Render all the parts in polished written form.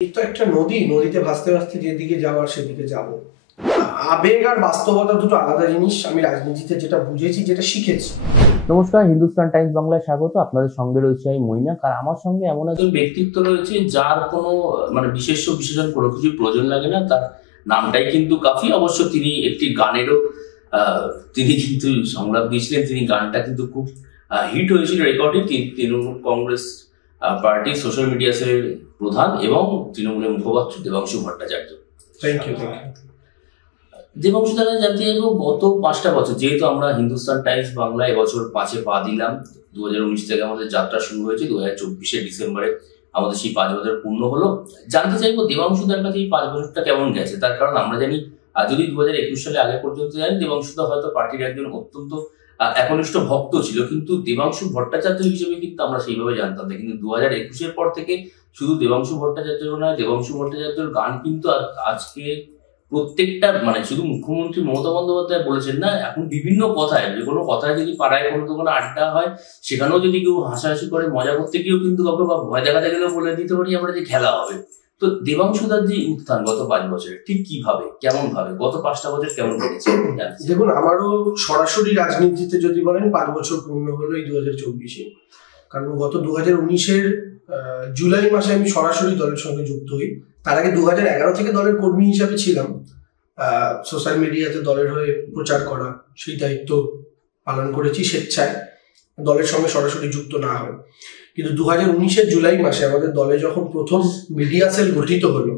এই তো একটা নদী, নদীতে ভাসতে ভাসতে যেদিকে যাওয়ার সেদিকে যাব। আবেগ আর বাস্তবতা দুটো আলাদা জিনিস। আমি রাজনীতিতে যেটা বুঝেছি, যেটা শিখেছি। নমস্কার, হিন্দুস্তান টাইমস বাংলায় স্বাগত। আপনাদের সঙ্গে রয়েছে আমি মৈনাক, আর আমার সঙ্গে এমন একজন ব্যক্তিত্ব রয়েছে যার কোনো বিশেষণ কোনো কিছু প্রয়োজন লাগে না। তার নামটাই কিন্তু কাফি। অবশ্য তিনি একটি গানেরও তিনি কিন্তু সংলাপ দিয়েছিলেন। তিনি গানটা কিন্তু খুব হিট হয়েছিল, recording. Trinamool Congress party social media সেলের প্রধান এবং তৃণমূলের মুখপাত্র দেবাংশু ভট্টাচার্য। Thank you. দেবাংশু দ্বারা জানতে চাইবো, গত 5টা বছর, যেহেতু আমরা হিন্দুস্তান টাইমস বাংলা এবছর 5-এ পা দিলাম, 2019 থেকে আমাদের যাত্রা শুরু হয়েছে, 2024 ডিসেম্বরে আমাদের সেই 5 বছর পূর্ণ হলো। জানতে চাইবো দেবাংশুদার কাছে এই 5 বছরটা কেমন গেছে। তার কারণ আমরা জানি, যদি 2021 সালে আগে পর্যন্ত জানি, দেবাংশুদা হয়তো পার্টির একজন অত্যন্ত একনিষ্ঠ ভক্ত ছিল, কিন্তু দেবাংশু ভট্টাচার্য হিসেবে কিন্তু আমরা সেইভাবে জানতাম না। কিন্তু 2021-এর পর থেকে শুধু দেবাংশু ভট্টাচার্য নয়, দেবাংশু ভট্টাচার্যের গান কিন্তু আজকে প্রত্যেকটা, শুধু মুখ্যমন্ত্রী মমতা বন্দ্যোপাধ্যায় বলেছেন না, এখন বিভিন্ন কথায়, যে কোনো কথায় যদি পাড়ায় কোনো দোকানে আড্ডা হয়, সেখানেও যদি কেউ হাসাহাসি করে মজা করতে গিয়েও কিন্তু কাউকে বা ভয় দেখাতে গেলেও বলে দিতে পারি আমরা যে খেলা হবে। তো দেবাংশুদার যে উত্থান গত 5 বছরে, ঠিক কিভাবে, কেমন ভাবে গত 5টা বছর কেমন কেটেছে? দেখুন, আমারও সরাসরি রাজনীতিতে যদি বলেন 5 বছর পূর্ণ হলো এই 2024-এ। কারণ গত 2019-এর জুলাই মাসে আমি সরাসরি দলের সঙ্গে যুক্ত হই। তার আগে 2011 থেকে দলের কর্মী হিসাবে ছিলাম। সোশ্যাল মিডিয়াতে দলের হয়ে প্রচার করা, সেই দায়িত্ব পালন করেছি স্বেচ্ছায়, দলের সঙ্গে সরাসরি যুক্ত না হয়। কিন্তু 2019-এর জুলাই মাসে আমাদের দলে যখন প্রথম মিডিয়া সেল গঠিত হলো,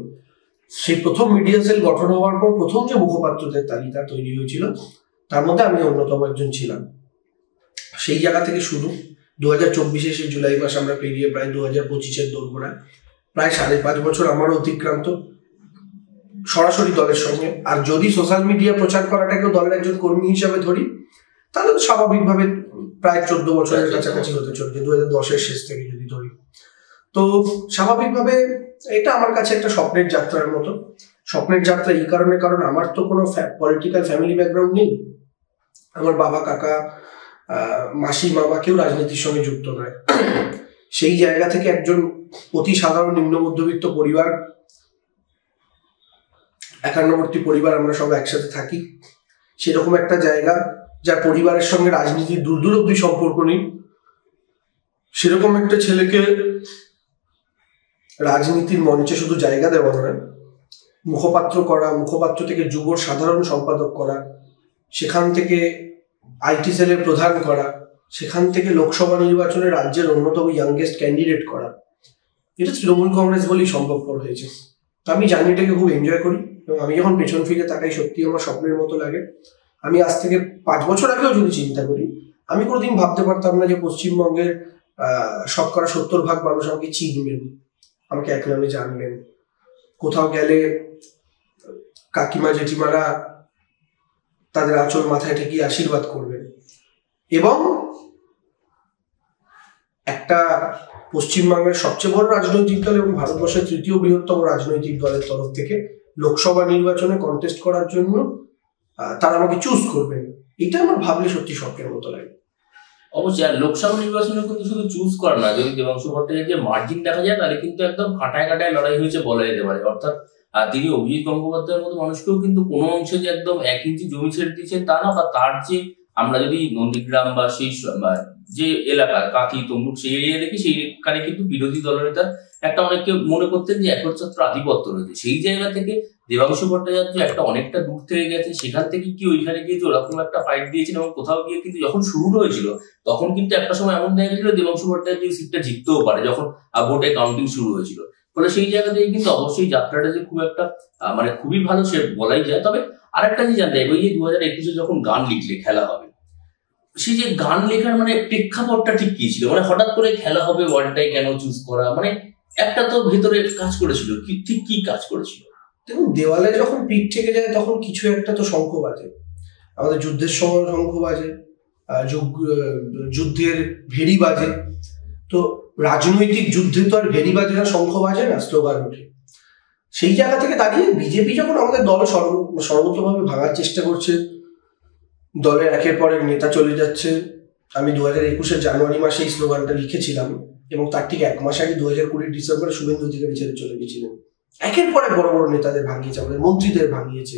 সেই প্রথম মিডিয়া সেল গঠন হওয়ার পর প্রথম যে মুখপাত্রদের তালিকা তৈরি হয়েছিল, তার মধ্যে আমি অন্যতম একজন ছিলাম। সেই জায়গা থেকে শুরু। 2024-এ সেই জুলাই মাস আমরা পেরিয়ে প্রায় 2025-এর দোরগোড়ায়, প্রায় 5.5 বছর আমারও অতিক্রান্ত সরাসরি দলের সঙ্গে। আর যদি সোশ্যাল মিডিয়া প্রচার করাটাকেও দলের একজন কর্মী হিসাবে ধরি, তাহলে তো স্বাভাবিকভাবে প্রায় 14 বছরের কাছাকাছি হতে চলছে, 2010-এর শেষ থেকে যদি ধরি। তো স্বাভাবিকভাবে এটা আমার কাছে একটা স্বপ্নের যাত্রার মতো। স্বপ্নের যাত্রা এই কারণে, কারণ আমার তো কোনো পলিটিক্যাল ফ্যামিলি ব্যাকগ্রাউন্ড নেই। আমার বাবা, কাকা, মাসি, মামা কেউ রাজনীতির সঙ্গে যুক্ত নয়। সেই জায়গা থেকে একজন অতি সাধারণ নিম্ন মধ্যবিত্ত পরিবার, একান্নবর্তী পরিবার, আমরা সব একসাথে থাকি। সেরকম একটা জায়গা, যার পরিবারের সঙ্গে রাজনীতির দূর দূর অব্দি সম্পর্ক নেই, সেরকম একটা ছেলেকে রাজনীতির মঞ্চে শুধু জায়গা দেওয়া নয়, মুখপাত্র করা, মুখপাত্র থেকে যুবর সাধারণ সম্পাদক করা, সেখান থেকে আইটি সেলের প্রধান করা, সেখান থেকে লোকসভা নির্বাচনে রাজ্যের অন্যতম ইয়াংগেস্ট ক্যান্ডিডেট করা, এটা তৃণমূল কংগ্রেস বলেই সম্ভবপর হয়েছে। তো আমি জার্নিটাকে খুব এনজয় করি, এবং আমি যখন পেছন ফিরে তাকাই, সত্যি আমার স্বপ্নের মতো লাগে। আমি আজ থেকে 5 বছর আগেও যদি চিন্তা করি, আমি কোনোদিন ভাবতে পারতাম না যে পশ্চিমবঙ্গের 70% মানুষ আমাকে চিনবেন, আমাকে এক নামে জানবেন। কোথাও গেলে কাকিমা জেঠিমারা তাদের আঁচল মাথায় ঠেকিয়ে আশীর্বাদ করবেন, এবং একটা পশ্চিমবঙ্গের সবচেয়ে বড় রাজনৈতিক দল এবং ভারতবর্ষের 3য় বৃহত্তম রাজনৈতিক দলের তরফ থেকে লোকসভা নির্বাচনে কন্টেস্ট করার জন্য তারা আমাকে চুজ করবেন, এটা আমার ভাবলে সত্যি স্বপ্নের মতো লাগে। অবশ্যই। আর লোকসভা নির্বাচনে কিন্তু শুধু চুজ করা না, যদি দেবাংশু ভট্টাচার্যের মার্জিন দেখা যায়, তাহলে কিন্তু একদম কাটায় কাটায় লড়াই হয়েছে বলা যেতে পারে। অর্থাৎ তিনি অভিজিৎ গঙ্গোপাধ্যায়ের মতো মানুষকেও কিন্তু কোনো অংশে যে একদম 1 ইঞ্চি জমি ছেড়ে দিয়েছেন তা না, বা তার যে আমরা যদি নন্দীগ্রাম বা সেই যে এলাকা কাকি তমলুক সেই এরিয়া দেখি, সেইখানে কিন্তু বিরোধী দলনেতার একটা, অনেকে মনে করতেন যে একচ্ছত্র আধিপত্য রয়েছে। সেই জায়গা থেকে দেবাংশু ভট্টাচার্য একটা অনেকটা দূর থেকে গেছে, সেখান থেকে কি ওইখানে গিয়ে ওরকম একটা ফাইট দিয়েছেন, এবং কোথাও গিয়ে কিন্তু যখন শুরু হয়েছিল তখন কিন্তু একটা সময় এমন দেখা গেছিল দেবাংশু ভট্টাচার্য সিটটা জিততেও পারে, যখন ভোটে কাউন্টিং শুরু হয়েছিল। ফলে সেই জায়গা থেকে কিন্তু অবশ্যই যাত্রাটা যে খুব একটা খুবই ভালো সে বলাই যায়। তবে আরেকটা জিনিস জানতে চাইবো, এই 2021-এ যখন গান লিখলে খেলা হবে, সেই যে গান লেখার প্রেক্ষাপটটা ঠিক কি ছিল? হঠাৎ করে খেলা হবে ওয়ার্ডটাই কেন চুজ করা? একটা তো ভেতরে কাজ করেছিল, ঠিক কি কাজ করেছিল? দেখুন, দেওয়ালে যখন পিঠ থেকে যায় তখন কিছু একটা তো শঙ্খ বাজে। আমাদের যুদ্ধের সময় শঙ্খ বাজে, যুদ্ধের ভেড়ি বাজে। তো রাজনৈতিক যুদ্ধে তো আর ভেড়ি বাজে না, শঙ্খ বাজে না, স্লোগান ওঠে। সেই জায়গা থেকে দাঁড়িয়ে বিজেপি যখন আমাদের দল সর্বতভাবে ভাঙার চেষ্টা করছে, দলের একের পর এক নেতা চলে যাচ্ছে, আমি 2021-এর জানুয়ারি মাসে এই স্লোগানটা লিখেছিলাম, এবং তার ঠিক 1 মাস আগে 2020 ডিসেম্বরে শুভেন্দু অধিকারী ছেড়ে চলে গেছিলেন। একের পর এক বড় বড় নেতাদের ভাঙিয়েছে, আমাদের মন্ত্রীদের ভাঙিয়েছে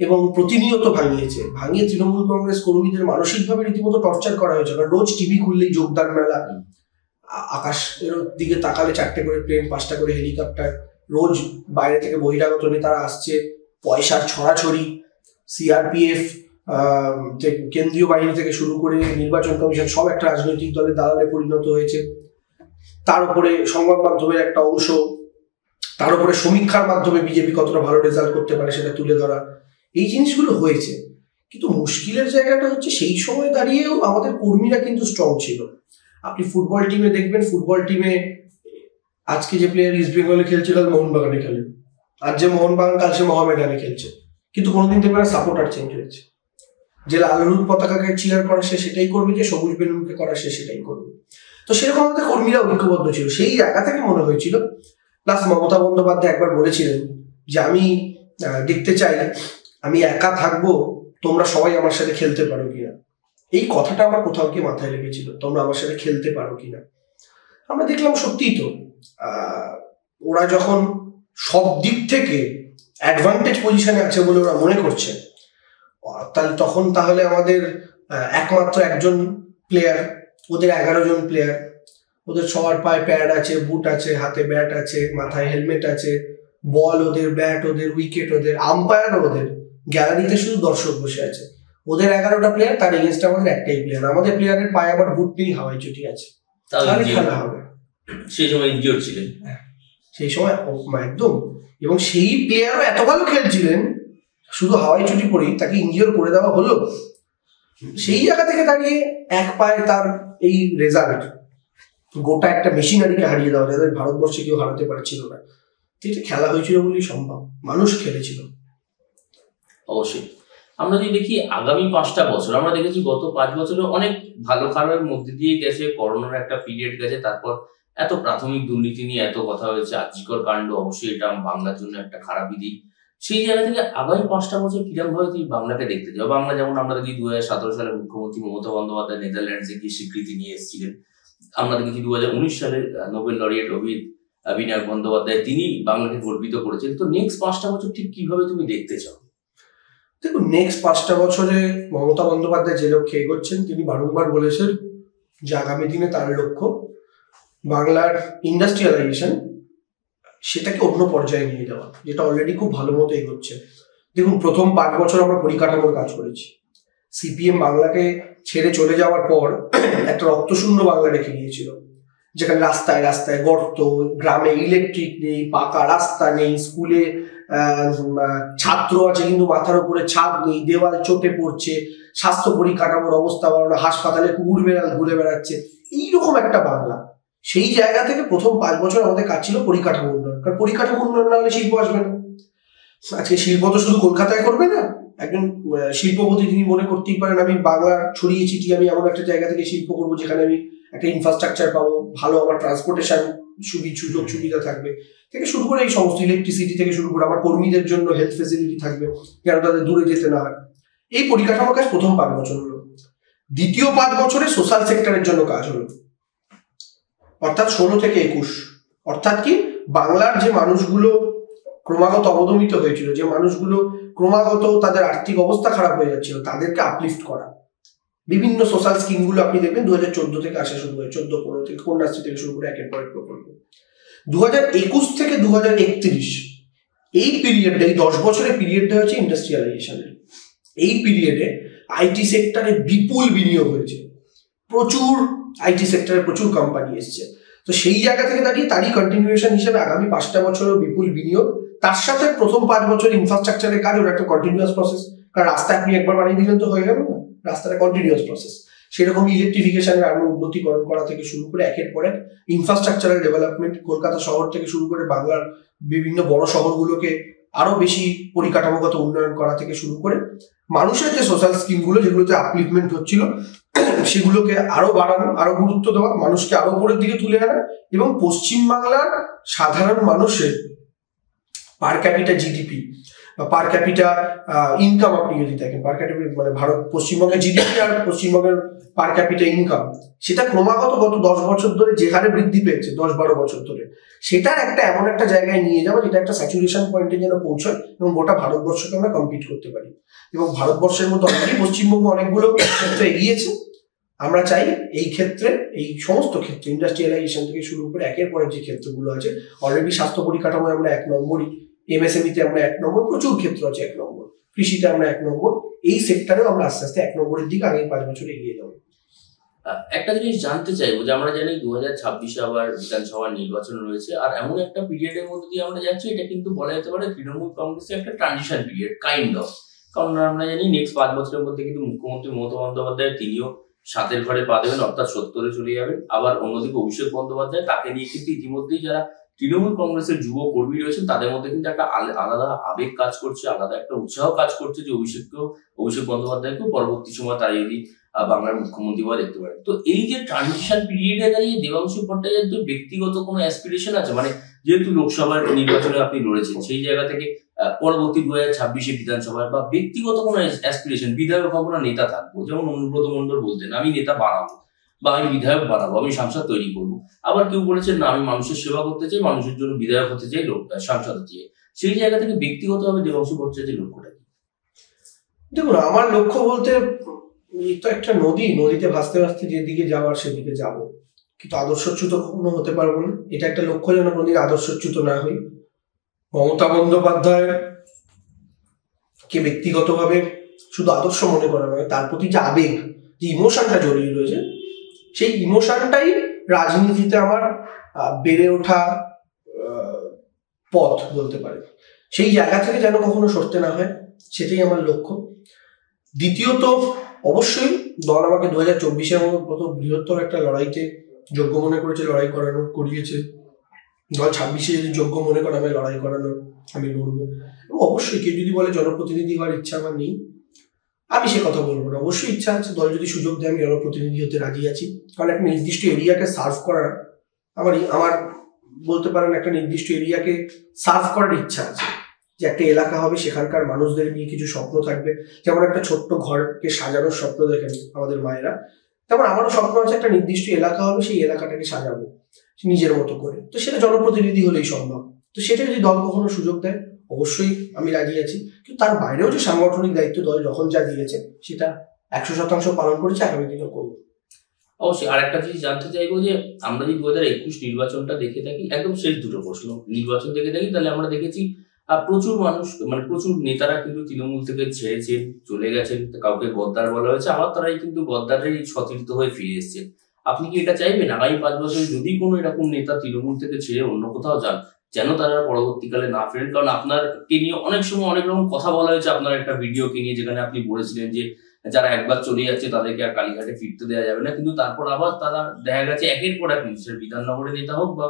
এবং প্রতিনিয়ত ভাঙিয়ে তৃণমূল কংগ্রেস কর্মীদের মানসিকভাবে রীতিমতো টর্চার করা হয়েছে। কারণ রোজ টিভি খুললেই যোগদান মেলা, আকাশের দিকে তাকালে 4টে করে প্লেন, 5টা করে হেলিকপ্টার, রোজ বাইরে থেকে বহিরাগত নেতারা আসছে, পয়সার ছড়াছড়ি, সিআরপিএফ, কেন্দ্রীয় বাহিনী থেকে শুরু করে নির্বাচন কমিশন সব একটা রাজনৈতিক দলের দালালে পরিণত হয়েছে। তার উপরে সংবাদ মাধ্যমের একটা অংশ, তার উপরে সমীক্ষার মাধ্যমে বিজেপি কতটা ভালো রেজাল্ট করতে পারে সেটা তুলে ধরা, এই জিনিসগুলো হয়েছে। কিন্তু মুশকিলের জায়গাটা হচ্ছে সেই সময় দাঁড়িয়েও আমাদের কর্মীরা কিন্তু স্ট্রং ছিল। আপনি ফুটবল টিমে দেখবেন, ফুটবল টিমে আজকে যে প্লেয়ার ইস্ট বেঙ্গলে খেলছে কাল মোহনবাগানে খেলে, আজ যে মোহনবাগান কাল সে মোহামেডানে খেলছে, কিন্তু কোনোদিন দেখবেন না সাপোর্টার চেঞ্জ হয়েছে। যে লাল হলুদ পতাকাকে চিয়ার করা সে সেটাই করবে, যে সবুজ বেলুনকে করা সে সেটাই করবে। তো সেরকম আমাদের কর্মীরা ঐক্যবদ্ধ ছিল, সেই জায়গা থেকে মনে হয়েছিল। প্লাস মমতা বন্দ্যোপাধ্যায় একবার বলেছিলেন যে আমি দেখতে চাই আমি একা থাকবো, তোমরা সবাই আমার সাথে খেলতে পারো কিনা। এই কথাটা আমার কোথাও কি মাথায় লেগেছিল, তোমরা আমার সাথে খেলতে পারো কিনা। আমরা দেখলাম সত্যিই তো ওরা যখন সব দিক থেকে অ্যাডভান্টেজ পজিশনে আছে বলে ওরা মনে করছে, তাহলে আমাদের একমাত্র একজন প্লেয়ার, ওদের 11 জন প্লেয়ার, ওদের সবার পায়ে প্যাড আছে, বুট আছে, হাতে ব্যাট আছে, মাথায় হেলমেট আছে, বল ওদের, ব্যাট ওদের, উইকেট ওদের, আম্পায়ার ওদের, গ্যালারিতে শুধু দর্শক বসে আছে। ওদের 11টা প্লেয়ার, তার এগেনস্টে আমাদের একটাই প্লেয়ার। আমাদের প্লেয়ারের পায়ে আবার বুট নেই, হাওয়াই চটি আছে, তাহলে খেলা হবে। সেই সময় ইনজিওর ছিলেন, সেই সময় একদম। এবং সেই প্লেয়ারও এত ভালো খেলছিলেন, শুধু হাওয়াই চটি পরেই তাকে ইনজিওর করে দেওয়া হলো। সেই জায়গা থেকে দাঁড়িয়ে এক পায়ে তার এই রেজাল্ট, গোটা একটা মেশিনারিকে হারিয়ে দেওয়া, যাদের ভারতবর্ষে কেউ হারাতে পারছিল না। এটা খেলা হয়েছিল বলেই সম্ভব, মানুষ খেলেছিল। অবশ্যই আমরা যদি দেখি আগামী 5টা বছর, আমরা দেখেছি গত 5 বছরে অনেক ভালো খারাপের মধ্যে দিয়ে গেছে, করোনার একটা পিরিয়ড গেছে, তারপর এত প্রাথমিক দুর্নীতি নিয়ে এত কথা হয়েছে, আর্জিকর কাণ্ড, অবশ্যই এটা বাংলার জন্য একটা খারাপই দিক। সেই জায়গা থেকে আগামী 5টা বছর কিরকম ভাবে তুমি বাংলাকে দেখতে চাও? বাংলা যেমন আমরা দেখি 2017 সালে মুখ্যমন্ত্রী মমতা বন্দ্যোপাধ্যায় নেদারল্যান্ডসে গিয়ে স্বীকৃতি নিয়ে এসেছিলেন। আমরা দেখেছি 2019 সালে নোবেল লরিয়েট বিনায়ক বন্দ্যোপাধ্যায় তিনি বাংলাকে গর্বিত করেছেন। তো নেক্সট 5টা বছর ঠিক কিভাবে তুমি দেখতে চাও? দেখুন, নেক্সট 5টা বছরে মমতা বন্দ্যোপাধ্যায় যে লক্ষ্যে এগোচ্ছেন, তিনি বারংবার বলেছেন যে আগামী দিনে তার লক্ষ্য বাংলার ইন্ডাস্ট্রিয়ালাইজেশন, সেটাকে অন্য পর্যায়ে নিয়ে যাওয়া, যেটা অলরেডি খুব ভালো মতো এগোচ্ছে। দেখুন, প্রথম 5 বছর আমরা পরিকাঠামোর কাজ করেছি। সিপিএম বাংলাকে ছেড়ে চলে যাওয়ার পর একটা রক্তশূন্য বাংলা রেখে গিয়েছিল, যেখানে রাস্তায় রাস্তায় গর্ত, গ্রামে ইলেকট্রিক নেই, পাকা রাস্তা নেই, স্কুলে ছাত্র আছে কিন্তু মাথার উপরে ছাদ নেই, দেওয়াল চটে পড়ছে, স্বাস্থ্য পরিকাঠামোর অবস্থা ভালো, হাসপাতালে কুকুর বেড়াল ঘুরে বেড়াচ্ছে, এইরকম একটা বাংলা। সেই জায়গা থেকে প্রথম 5 বছর আমাদের কাজ ছিল পরিকাঠামো উন্নয়ন। কারণ পরিকাঠামো উন্নয়ন না হলে শিল্প আসবে না। আজকে শিল্প তো শুধু কলকাতায় করবে না, একজন শিল্পপতি তিনি মনে করতেই পারেন আমি বাংলা ছড়িয়ে ছিটিয়ে আমি এমন একটা জায়গা থেকে শিল্প করবো যেখানে আমি একটা ইনফ্রাস্ট্রাকচার পাবো, ভালো আমার ট্রান্সপোর্টেশন সুযোগ সুবিধা থাকবে, থেকে শুরু করে এই সমস্ত ইলেকট্রিসিটি থেকে শুরু করে আমার কর্মীদের জন্য হেলথ ফেসিলিটি থাকবে যেন তাদের দূরে যেতে না হয়। এই পরিকাঠামো কাজ প্রথম 5 বছর হলো। দ্বিতীয় 5 বছরে সোশ্যাল সেক্টরের জন্য কাজ হলো, অর্থাৎ 16 থেকে 21। অর্থাৎ কি, বাংলার যে মানুষগুলো ক্রমাগত অবদমিত হয়েছিল, যে মানুষগুলো ক্রমাগত তাদের আর্থিক অবস্থা খারাপ হয়ে যাচ্ছিল, তাদেরকে আপলিফট করা। বিভিন্ন সোশ্যাল স্কিমগুলো আপনি দেখবেন 2014 থেকে আসা শুরু হয়, 14-15 থেকে কন্যাশ্রী থেকে শুরু করে একের পর এক প্রকল্প। 2021 থেকে 2031 এই পিরিয়ডটা, এই 10 বছরের পিরিয়ডটা হচ্ছে ইন্ডাস্ট্রিয়ালাইজেশনের। এই পিরিয়ডে আইটি সেক্টরে বিপুল বিনিয়োগ হয়েছে, প্রচুর আইটি সেক্টরে প্রচুর কোম্পানি এসছে। তো সেই জায়গা থেকে দাঁড়িয়ে তারই কন্টিনিউশন হিসেবে আগামী 5টা বছরও বিপুল বিনিয়োগ, তার সাথে প্রথম 5 বছর ইনফ্রাস্ট্রাকচারের কাজ ওর একটা কন্টিনিউয়াস প্রসেস। কারণ রাস্তা আপনি একবার বানিয়ে দিলেন তো হয়ে গেল না, রাস্তাটা কন্টিনিউয়াস প্রসেস। সেরকম ইলেকট্রিফিকেশনের আরো উন্নতিকরণ করা থেকে শুরু করে একের পর এক ইনফ্রাস্ট্রাকচারাল ডেভেলপমেন্ট, কলকাতা শহর থেকে শুরু করে বাংলার বিভিন্ন বড় শহরগুলোকে আরো বেশি পরিকাঠামোগত উন্নয়ন করা থেকে শুরু করে মানুষের যে সোশ্যাল স্কিমগুলো যেগুলোতে আপলিফমেন্ট হচ্ছিল সেগুলোকে আরো বাড়ানো, আরো গুরুত্ব দেওয়া, মানুষকে আরো উপরের দিকে তুলে আনা, এবং পশ্চিমবাংলার সাধারণ মানুষের পার ক্যাপিটা জিডিপি বা পার ক্যাপিটা ইনকাম আপনি যদি দেখেন, পার ক্যাপিটা মানে পশ্চিমবঙ্গের জিডিপি আর পশ্চিমবঙ্গের পার ক্যাপিটা ইনকাম, সেটা ক্রমাগত গত 10 বছর ধরে যে হারে বৃদ্ধি পেয়েছে, 10-12 বছর ধরে, সেটার একটা এমন একটা জায়গায় নিয়ে যাওয়া যেটা একটা স্যাচুরেশন পয়েন্টে যেন পৌঁছায় এবং গোটা ভারতবর্ষকে আমরা কম্পিট করতে পারি। এবং ভারতবর্ষের মধ্যে অলরেডি পশ্চিমবঙ্গ অনেকগুলো ক্ষেত্রে এগিয়েছে। আমরা চাই এই ক্ষেত্রে, এই সমস্ত ক্ষেত্রে ইন্ডাস্ট্রিয়ালাইজেশন থেকে শুরু করে একের পরে যে ক্ষেত্রগুলো আছে, অলরেডি স্বাস্থ্য পরিকাঠামোয় আমরা 1 নম্বরই, এমএসএমইতে আমরা 1 নম্বর, প্রচুর ক্ষেত্র আছে 1 নম্বর, কৃষিতে আমরা 1 নম্বর, এই সেক্টরেও আমরা আস্তে আস্তে 1 নম্বরের দিকে আগামী 5 বছরে এগিয়ে যাবো। একটা জিনিস জানতে চাইবো যে আমরা জানি 2026-এ আবার বিধানসভা নির্বাচন রয়েছে, আর এমন একটা পিরিয়ডের মধ্যে দিয়ে আমরা যাচ্ছি, এটা কিন্তু বলা যেতে পারে তৃণমূল কংগ্রেসের একটা ট্রানজিশন পিরিয়ড কাইন্ড অফ। কারণ আমরা জানি নেক্সট 5 বছরের মধ্যে কিন্তু মুখ্যমন্ত্রী মমতা বন্দ্যোপাধ্যায় তিনিও 7-এর ঘরে পা দেবেন, অর্থাৎ 70-এ চলে যাবেন। আবার অন্যদিকে অভিষেক বন্দ্যোপাধ্যায়, তাকে নিয়ে কিন্তু ইতিমধ্যেই যারা তৃণমূল কংগ্রেসের যুব কর্মী রয়েছেন তাদের মধ্যে কিন্তু একটা আলাদা আবেগ কাজ করছে, আলাদা একটা উৎসাহ কাজ করছে যে অভিষেক বন্দ্যোপাধ্যায়কেও পরবর্তী সময় তারা যদি বাংলার মুখ্যমন্ত্রী বলে দেখতে পারেন। তো এই যে ট্রানজিশন পিরিয়ডে দাঁড়িয়ে দেবাংশু ভট্টাচার্যের ব্যক্তিগত কোনো অ্যাসপিরেশন আছে, মানে যেহেতু লোকসভার নির্বাচনে আপনি লড়েছেন, সেই জায়গা থেকে পরবর্তী 2026-এ বিধানসভার বা ব্যক্তিগত কোনো অ্যাসপিরেশন, বিধায়ক হবো না নেতা থাকবো, যেমন অনুব্রত মণ্ডল বলতেন আমি নেতা বানাবো বা আমি বিধায়ক বানাবো, আমি সাংসদ তৈরি করবো। আবার কেউ বলেছেন না আমি মানুষের সেবা করতে চাই, মানুষের জন্য বিধায়ক হতে চাই, সাংসদ হতে চাই। সেই জায়গা থেকে ব্যক্তিগতভাবে দেবাংশু ভট্টাচার্যের লক্ষ্যটা কি? দেখুন, আমার লক্ষ্য বলতে এই তো একটা নদীতে ভাসতে ভাসতে যেদিকে যাওয়ার সেদিকে যাব, কিন্তু আদর্শচ্যুত কখনো হতে পারবো না। এটা একটা লক্ষ্য যেন কোনদিন আদর্শচ্যুত না হই। মমতা বন্দ্যোপাধ্যায় কে ব্যক্তিগতভাবে শুধু আদর্শ মনে করা নয়, তার প্রতি যে আবেগ, যে ইমোশনটা জড়িয়ে রয়েছে, সেই ইমোশনটাই রাজনীতিতে আমার বেড়ে ওঠা পথ বলতে পারে। সেই জায়গা থেকে যেন কখনো সরতে না হয়, সেটাই আমার লক্ষ্য। দ্বিতীয়ত, অবশ্যই দল আমাকে 2024-এর মতো বৃহত্তর একটা লড়াইতে যোগ্য মনে করেছে, লড়াই করিয়েছে। দল 26-এ যদি যোগ্য মনে করে আমি লড়াই করানোর, আমি লড়বো। এবং অবশ্যই কেউ যদি বলে জনপ্রতিনিধি হওয়ার ইচ্ছা আমার নেই, আমি সে কথা বলবো না। অবশ্যই ইচ্ছা আছে, দল যদি সুযোগ দেয় আমি জনপ্রতিনিধি হতে রাজি আছি। কারণ একটা নির্দিষ্ট এরিয়াকে সার্ভ করার আমার বলতে পারেন একটা নির্দিষ্ট এরিয়াকে সার্ভ করার ইচ্ছা আছে। যে একটা এলাকা হবে, সেখানকার মানুষদের নিয়ে কিছু স্বপ্ন থাকবে। যেমন একটা ছোট্ট ঘরকে সাজানোর স্বপ্ন দেখেন আমাদের মায়েরা, তেমন আমারও স্বপ্ন আছে একটা নির্দিষ্ট এলাকা হবে, সেই এলাকাটাকে সাজাবো নিজের মতো করে। তো সেটা জনপ্রতিনিধি হলেই সম্ভব। তো সেটা যদি দল কখনো সুযোগ দেয় অবশ্যই আমি রাজি আছি। কিন্তু তার বাইরেও যে সাংগঠনিক দায়িত্ব দল যখন যা দিয়েছে সেটা 100% পালন করেছে, আগামী দিনেও করবো। অবশ্যই। আর একটা জিনিস জানতে চাইবো যে আমরা যদি 2021 নির্বাচনটা দেখে থাকি, একদম শেষ দুটো প্রশ্ন, নির্বাচন দেখে থাকি, তাহলে আমরা দেখেছি প্রচুর মানুষ, মানে প্রচুর নেতারা কিন্তু তৃণমূল থেকে ছেড়েছেন, চলে গেছেন, কাউকে গদ্দার বলা হয়েছে, আবার তারাই কিন্তু গদ্দারেরই সতীর্থ হয়ে ফিরে এসেছেন। আপনি কি এটা চাইবেন আগামী 5 বছরে যদি কোনো এরকম নেতা তৃণমূল থেকে ছেড়ে অন্য কোথাও যান, যেন তারা পরবর্তীকালে না ফেরেন? কারণ আপনারকে নিয়ে অনেক সময় অনেক রকম কথা বলা হয়েছে, আপনার একটা ভিডিওকে নিয়ে, যেখানে আপনি বলেছিলেন যে যারা একবার চলে যাচ্ছে তাদেরকে আর কালীঘাটে ফিরতে দেওয়া যাবে না, কিন্তু তারপর আবার তারা দেখা গেছে একের পর এক নিশ্চয় বিধাননগরের নেতা হোক বা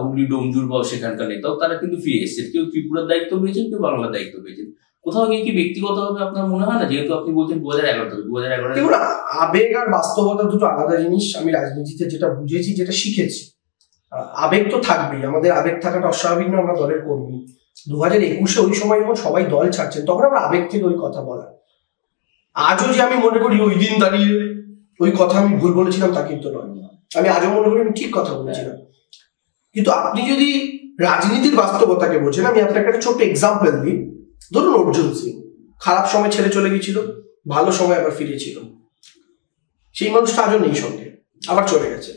হুগলি ডোমজুর বা সেখানকার নেতা হোক, তারা কিন্তু ফিরে এসেছেন। কেউ ত্রিপুরার দায়িত্ব পেয়েছেন, কেউ বাংলার দায়িত্ব পেয়েছেন। কোথাও গিয়ে কি ব্যক্তিগতভাবে আপনার মনে হয় না, যেহেতু আপনি বলছেন 2011 আবেগ আর বাস্তবতা দুটো আলাদা জিনিস। আমি রাজনীতিতে যেটা বুঝেছি, যেটা শিখেছি, আবেগ তো থাকবেই, আমাদের আবেগ থাকাটা অস্বাভাবিক না, আমরা দলের কর্মী। 2021-এ ওই সময় যখন সবাই দল ছাড়ছেন, তখন আমরা আবেগ থেকে ওই কথা বলা। আজও যে আমি মনে করি ওই দিন দাঁড়িয়ে ওই কথা আমি ভুল বলেছিলাম তা কিন্তু নয়। আমি আজও মনে করি আমি ঠিক কথা বলেছিলাম। কিন্তু আপনি যদি রাজনীতির বাস্তবতাকে বোঝেন, আমি আপনাকে একটা ছোট্ট এক্সাম্পল দিই। ধরুন অর্জুন সিং খারাপ সময় ছেড়ে চলে গেছিল, ভালো সময় আবার ফিরেছিল। সেই মানুষটা আজও নেই সঙ্গে, আবার চলে গেছে।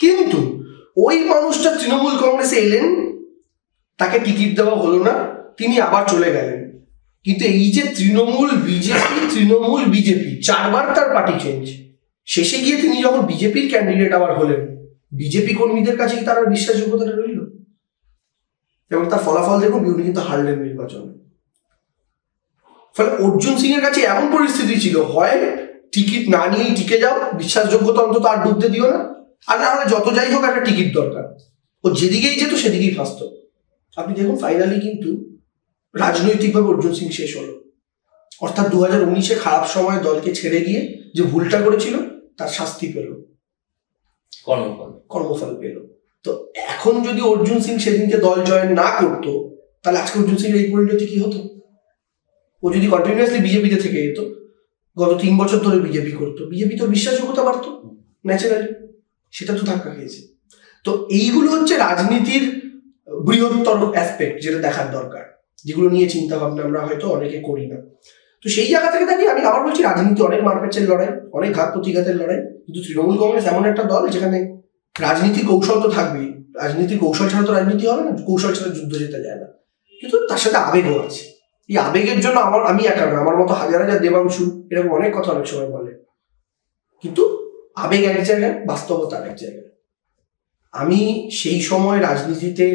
কিন্তু ওই মানুষটা তৃণমূল কংগ্রেসে এলেন, তাকে টিকিট দেওয়া হলো না, তিনি আবার চলে গেলেন। কিন্তু এই যে তৃণমূল বিজেপি 4 বার তার পার্টি চেঞ্জ, শেষে গিয়ে তিনি যখন বিজেপির ক্যান্ডিডেট আবার হলেন, বিজেপি কর্মীদের কাছে কি তার বিশ্বাসযোগ্যতাটা রইল? এবং তার ফলাফল দেখুন, উনি কিন্তু হারলেন নির্বাচন। ফলে অর্জুন সিং এর কাছে এমন পরিস্থিতি ছিল, হয় টিকিট না নিয়েই টিকে যাও, বিশ্বাসযোগ্যতা অন্তত আর ডুবতে দিও না, আর না হলে যত যাই হোক একটা টিকিট দরকার। ও যেদিকেই যেত সেদিকেই ফাঁসত। আপনি দেখুন ফাইনালি কিন্তু রাজনৈতিকভাবে অর্জুন সিং শেষ হলো। অর্থাৎ 2019-এ খারাপ সময় দলকে ছেড়ে গিয়ে যে ভুলটা করেছিল তার শাস্তি পেল, কর্মফল পেল। তো এখন যদি অর্জুন সিং সেদিনকে দল জয়েন না করতো, তাহলে আজকে অর্জুন সিং এই পরিণতি কি হতো? ও যদি কন্টিনিউয়াসলি বিজেপিতে থেকে যেত, গত 3 বছর ধরে বিজেপি করতো, বিজেপি তো বিশ্বাসযোগ্যতা বাড়তো ন্যাচারালি, সেটা তো ধাক্কা খেয়েছে। তো এইগুলো হচ্ছে রাজনীতির বৃহত্তর অ্যাসপেক্ট, যেটা দেখার দরকার, যেগুলো নিয়ে চিন্তা ভাবনা আমরা হয়তো অনেকে করি না। তো সেই জায়গা থেকে দেখি আমি আবার বলছি, রাজনীতি অনেক মারপ্যাচের লড়াই, অনেক ঘাত প্রতিঘাতের লড়াই, কিন্তু তৃণমূল কংগ্রেস এমন একটা দল যেখানে রাজনীতি কৌশল তো থাকবেই, রাজনীতি কৌশল ছাড়া তো রাজনীতি হবে না, কৌশল ছাড়া যুদ্ধ যেতে যায় না, কিন্তু তার সাথে আবেগও আছে। এই আবেগের জন্য আমি একা না, আমার মতো হাজার হাজার দেবাংশু এরকম অনেক কথা অনেক সময় বলে, কিন্তু আবেগ এক জায়গায়, বাস্তবতা আরেক জায়গায়। আমি সেই সময় রাজনীতিতে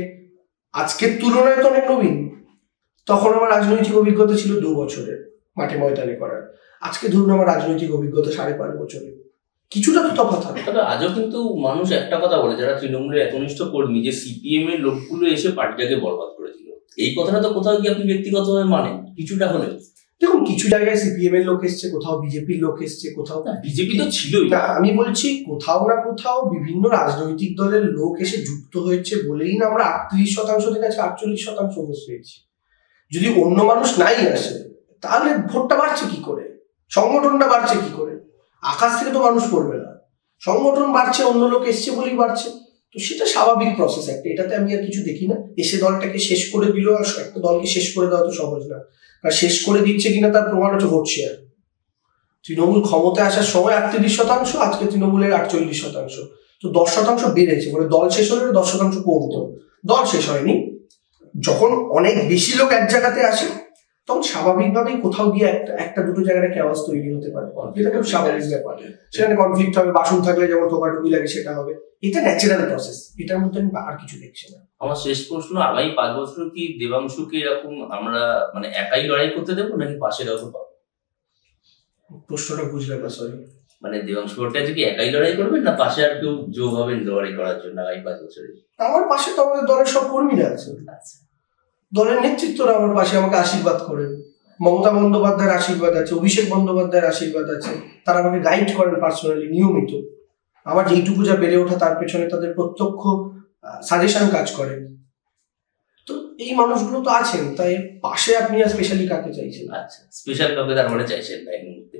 আজকের তুলনায় তো অনেক নবীন, তখন আমার রাজনৈতিক অভিজ্ঞতা ছিল 2 বছরের মাঠে ময়দানে করার, আজকে ধরুন আমার রাজনৈতিক অভিজ্ঞতা 5.5 বছরের, কিছুটা তো তফাৎ হবে। তবে আজও কিন্তু মানুষ একটা কথা বলে, যারা তৃণমূলের একনিষ্ঠ কর্মী, যে সিপিএম এর লোকগুলো এসে পার্টিটাকে বরবাদ করেছিল, এই কথাটা তো কোথাও গিয়ে আপনি ব্যক্তিগতভাবে মানেন কিছুটা হলেও? দেখুন, কিছু জায়গায় সিপিএম এর লোক এসছে, কোথাও বিজেপির লোক এসছে, কোথাও বিজেপি তো ছিলই না। আমি বলছি কোথাও না কোথাও বিভিন্ন রাজনৈতিক দলের লোক এসে যুক্ত হয়েছে বলেই না আমরা 38% থেকে আজকে 48% ভোট পেয়েছি। যদি অন্য মানুষ নাই আসে তাহলে ভোটটা বাড়ছে কি করে, সংগঠনটা বাড়ছে কি করে? আকাশ থেকে তো মানুষ পড়বে না, সংগঠন বাড়ছে, অন্য লোক এসছে বলেই বাড়ছে। তো সেটা স্বাভাবিক প্রসেস একটা, এটাতে আমি আর কিছু দেখি না। এসে দলটাকে শেষ করে দিল, আর একটা দলকে শেষ করে দেওয়া তো সহজ না, আর শেষ করে দিচ্ছে কিনা তার প্রমাণ হচ্ছে ভোট শেয়ার। তৃণমূল ক্ষমতায় আসার সময় 38%, আজকে তৃণমূলের 48%, তো 10% বেড়েছে, মানে দল শেষ হলে 10% কমতো, দল শেষ হয়নি। যখন অনেক বেশি লোক এক জায়গাতে আসে তখন স্বাভাবিকভাবেই কোথাও গিয়ে একটা দুটো জায়গায় ক্যাওয়াস তৈরি হতে পারে, এটা খুব স্বাভাবিক ব্যাপার। সেখানে কনফ্লিক্ট হবে, বাসন থাকলে যেমন ঠোকাঠুকি লাগে সেটা হবে, এটা ন্যাচারাল প্রসেস, এটার মধ্যে আমি আর কিছু দেখছি না। আমার শেষ প্রশ্ন, আগামী 5 বছর কি দেবাংশুকে এরকম আমরা মানে একাই লড়াই করতে দেবো, নাকি পাশে কাউকে পাবো? প্রশ্নটা বুঝলাম না, সরি। মানে দেবাংশু ভট্টাচার্য কি একাই লড়াই করবেন, না পাশে আর কেউ যোগ হবেন লড়াই করার জন্য আগামী 5 বছরে? আমার পাশে তো আমাদের দলের সব কর্মীরা আছে, আচ্ছা, দলের নেতৃত্বরা আমার পাশে আমাকে আশীর্বাদ করেন। মমতা বন্দ্যোপাধ্যায়ের আশীর্বাদ আছে, অভিষেক বন্দ্যোপাধ্যায়ের আশীর্বাদ আছে, তারা আমাকে গাইড করেন পার্সোনালি নিয়মিত। আমার যেইটুকু যা বেড়ে ওঠা তার পেছনে তাদের প্রত্যক্ষ সাজেশন কাজ করে। তো এই মানুষগুলো তো আছেন, তাই পাশে আপনি আর স্পেশালি কাকে চাইছেন? আচ্ছা, স্পেশাল কাউকে তার মানে চাইছেন না এই মুহূর্তে?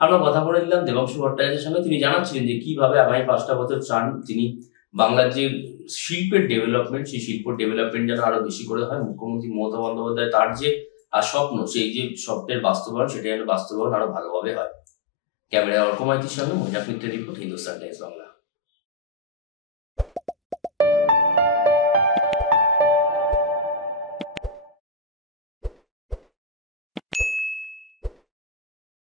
আমরা কথা বলে দিলাম দেবাংশু ভট্টাচার্যের সঙ্গে, তিনি জানাচ্ছিলেন যে কিভাবে আগামী 5টা বছর চান তিনি বাংলার যে শিল্পের ডেভেলপমেন্ট, সেই শিল্প ডেভেলপমেন্ট যেন আরো বেশি করে হয়। মুখ্যমন্ত্রী মমতা বন্দ্যোপাধ্যায় তার যে স্বপ্ন, সেই যে স্বপ্নের বাস্তবায়ন, সেটা যেন বাস্তবায়ন আরো ভালোভাবে হয়। ক্যামেরায় অর্ক মাইতির সঙ্গে মৈনাক মিত্রের রিপোর্ট, হিন্দুস্তান টাইমস বাংলা।